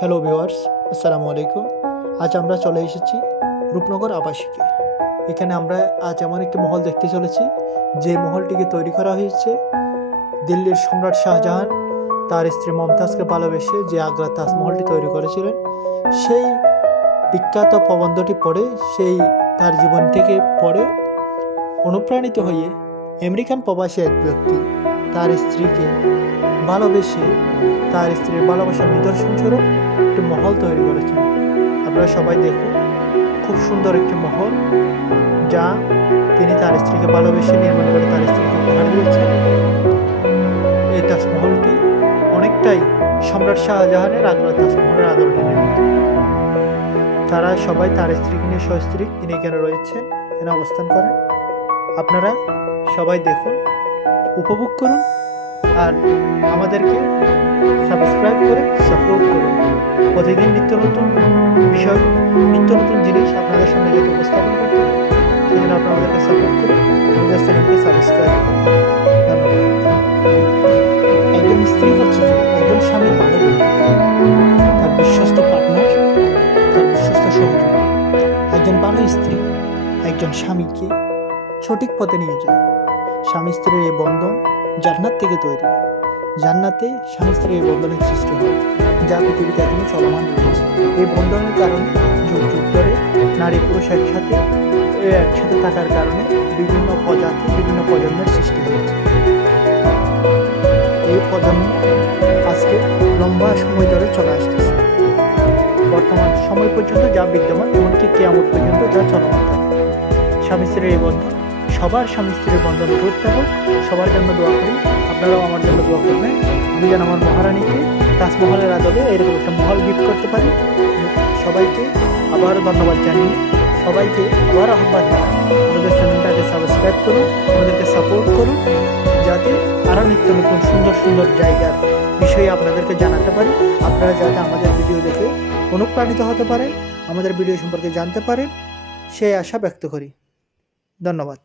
Hello viewers, আসসালামু আলাইকুম। আজ আমরা চলে এসেছি রূপনগর আবাসিকে। এখানে আমরা আজ এমন একটি মহল দেখতে চলেছি যে মহলটিকে তৈরি করা হয়েছে দিল্লির সম্রাট শাহজাহান তার স্ত্রী মমতাজকে ভালোবেসে যে আগ্রার তাজমহলটি তৈরি করেছিলেন, সেই বিখ্যাত প্রবন্ধটি পড়ে, সেই তার জীবন থেকে পড়ে অনুপ্রাণিত হয়ে আমেরিকান প্রবাসী এক ব্যক্তি তার স্ত্রীকে ভালোবেসে তার স্ত্রীর ভালোবাসার নিদর্শন স্বরূপ একটি মহল তৈরি করেছেন। আপনারা সবাই দেখুন, খুব সুন্দর একটি মহল যা তিনি তার স্ত্রীকে ভালোবেসে নির্মাণ করে তার স্ত্রীকে উপহার দিয়েছেন। এই তাজমহলটি অনেকটাই সম্রাট শাহজাহানের আগ্রার তাজমহলের আদলে নির্মিত। তারা সবাই তার স্ত্রীকে নিয়ে সস্ত্রী তিনি এখানে রয়েছেন, এখানে অবস্থান করেন। আপনারা সবাই দেখুন, উপভোগ করুন আর আমাদেরকে সাবস্ক্রাইব করে সাপোর্ট করুন। প্রতিদিন নিত্য নতুন বিষয়, নিত্য নতুন জিনিস আপনাদের সামনে যাতে উপস্থাপন করতে পারি, সেজন্য আপনারা আমাদেরকে সাপোর্ট করুন, আমাদের চ্যানেলকে সাবস্ক্রাইব করুন। ধন্যবাদ। একজন স্ত্রী হচ্ছে একজন স্বামীর ভালো বন্ধু, তার বিশ্বস্ত পার্টনার, তার বিশ্বস্ত সহযোগী। একজন ভালো স্ত্রী একজন স্বামীকে সঠিক পথে নিয়ে যায়। স্বামী স্ত্রীর এই বন্ধন জান্নাত থেকে তৈরি। জান্নাতে স্বামী স্ত্রীর এই বন্ধনের সৃষ্টি হয়, যা পৃথিবীতে এখনো চলমান রয়েছে। এই বন্ধনের কারণে যুগ যুগ ধরে নারী পুরুষ একসাথে থাকার কারণে বিভিন্ন প্রজাতি, বিভিন্ন প্রজন্মের সৃষ্টি হয়েছে। এই প্রজন্ম আজকে লম্বা সময় ধরে চলে আসতেছে। বর্তমান সময় পর্যন্ত যা বিদ্যমান, এমনকি কিয়ামত পর্যন্ত যা চলমান থাকে। স্বামী স্ত্রীর এই বন্ধন, সবার স্বামী স্ত্রীর বন্ধন রোধ থাকুক। সবার জন্য দোয়া করি, আপনারাও আমার জন্য দোয়া করবেন। আমি যেন আমার মহারানীকে তাজমহলের আদলে এরকম একটা মহল গিফট করতে পারি। সবাইকে আবারও ধন্যবাদ জানিয়ে সবাইকে আবার আহ্বান জানাই, আমাদের চ্যানেলটাকে সাবস্ক্রাইব করুন, আমাদেরকে সাপোর্ট করুন, যাতে আরও নিত্য নতুন সুন্দর সুন্দর জায়গার বিষয়ে আপনাদেরকে জানাতে পারি। আপনারা যাতে আমাদের ভিডিও দেখে অনুপ্রাণিত হতে পারেন, আমাদের ভিডিও সম্পর্কে জানতে পারেন, সেই আশা ব্যক্ত করি। ধন্যবাদ।